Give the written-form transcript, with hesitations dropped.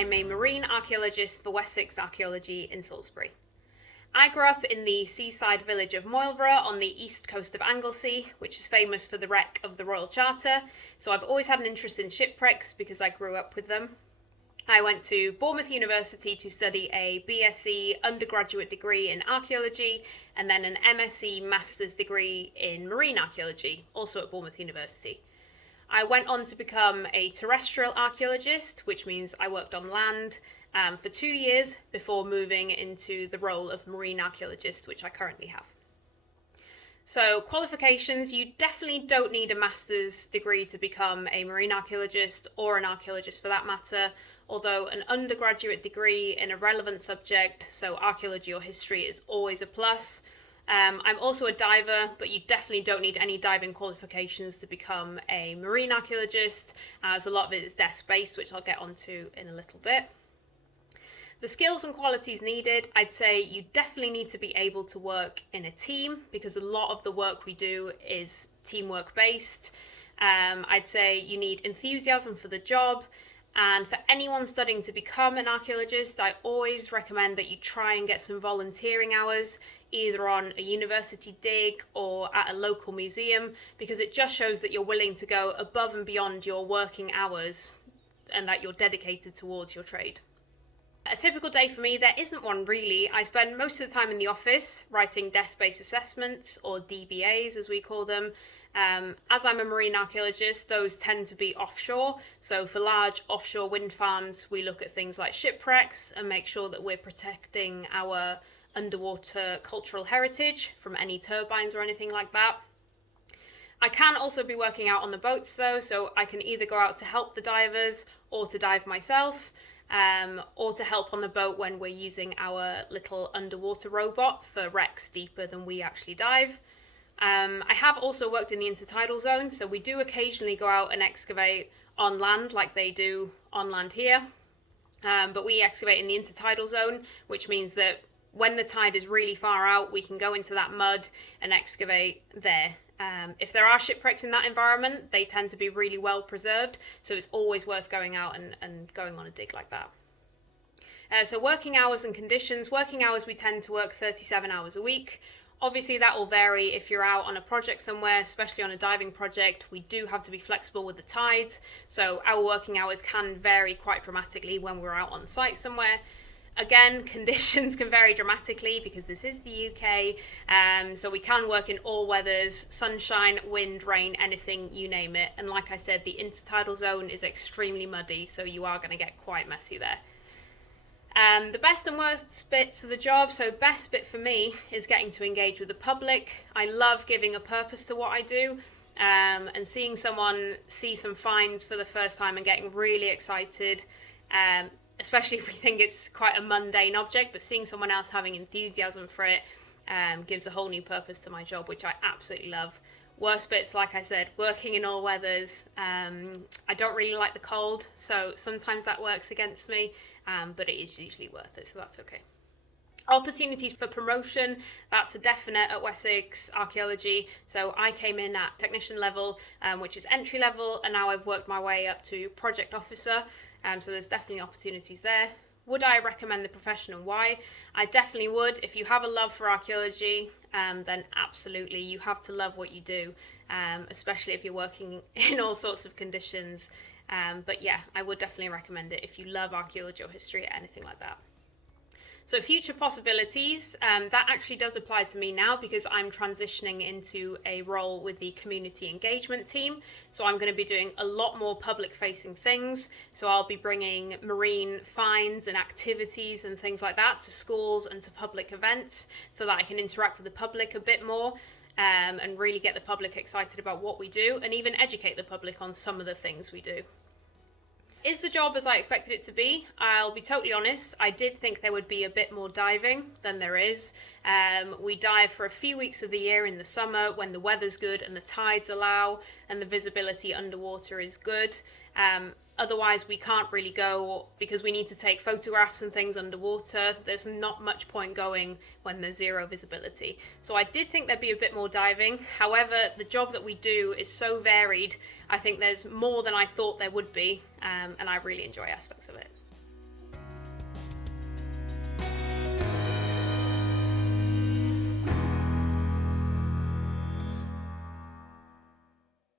I'm a marine archaeologist for Wessex Archaeology in Salisbury. I grew up in the seaside village of Moylborough on the east coast of Anglesey, which is famous for the wreck of the Royal Charter, so I've always had an interest in shipwrecks because I grew up with them. I went to Bournemouth University to study a BSc undergraduate degree in archaeology and then an MSc master's degree in marine archaeology, also at Bournemouth University. I went on to become a terrestrial archaeologist, which means I worked on land for 2 years before moving into the role of marine archaeologist, which I currently have. So qualifications, you definitely don't need a master's degree to become a marine archaeologist or an archaeologist for that matter, although an undergraduate degree in a relevant subject, so archaeology or history, is always a plus. I'm also a diver, but you definitely don't need any diving qualifications to become a marine archaeologist, as a lot of it is desk-based, which I'll get onto in a little bit. The skills and qualities needed, I'd say you definitely need to be able to work in a team because a lot of the work we do is teamwork based. I'd say you need enthusiasm for the job, and for anyone studying to become an archaeologist, I always recommend that you try and get some volunteering hours, either on a university dig or at a local museum, because it just shows that you're willing to go above and beyond your working hours and that you're dedicated towards your trade. A typical day for me, there isn't one really. I spend most of the time in the office writing desk-based assessments, or DBAs as we call them. As I'm a marine archaeologist, those tend to be offshore. So for large offshore wind farms, we look at things like shipwrecks and make sure that we're protecting our underwater cultural heritage from any turbines or anything like that. I can also be working out on the boats though, so I can either go out to help the divers or to dive myself. Or to help on the boat when we're using our little underwater robot for wrecks deeper than we actually dive. I have also worked in the intertidal zone, so we do occasionally go out and excavate on land like they do on land here. But we excavate in the intertidal zone, which means that when the tide is really far out, we can go into that mud and excavate there. If there are shipwrecks in that environment, they tend to be really well preserved, so it's always worth going out and going on a dig like that. So working hours and conditions. Working hours, we tend to work 37 hours a week. Obviously that will vary if you're out on a project somewhere, especially on a diving project. We do have to be flexible with the tides, so our working hours can vary quite dramatically when we're out on site somewhere. Again, conditions can vary dramatically because this is the UK, so we can work in all weathers, sunshine, wind, rain, anything, you name it. And like I said, the intertidal zone is extremely muddy, so you are going to get quite messy there. The best and worst bits of the job. So best bit for me is getting to engage with the public. I love giving a purpose to what I do, and seeing someone see some finds for the first time and getting really excited. Especially if we think it's quite a mundane object, but seeing someone else having enthusiasm for it gives a whole new purpose to my job, which I absolutely love. Worst bits, like I said, working in all weathers. I don't really like the cold, so sometimes that works against me, but it is usually worth it, so that's okay. Opportunities for promotion, that's a definite at Wessex Archaeology. So I came in at technician level, which is entry level, and now I've worked my way up to project officer. So there's definitely opportunities there. Would I recommend the profession and why? I definitely would. If you have a love for archaeology, then absolutely, you have to love what you do, especially if you're working in all sorts of conditions. But yeah, I would definitely recommend it if you love archaeology or history or anything like that. So future possibilities, that actually does apply to me now because I'm transitioning into a role with the community engagement team. So I'm going to be doing a lot more public facing things. So I'll be bringing marine finds and activities and things like that to schools and to public events so that I can interact with the public a bit more, and really get the public excited about what we do and even educate the public on some of the things we do. Is the job as I expected it to be? I'll be totally honest, I did think there would be a bit more diving than there is. We dive for a few weeks of the year in the summer when the weather's good and the tides allow and the visibility underwater is good. Otherwise we can't really go because we need to take photographs and things underwater. There's not much point going when there's zero visibility. So I did think there'd be a bit more diving. However, the job that we do is so varied. I think there's more than I thought there would be, and I really enjoy aspects of it.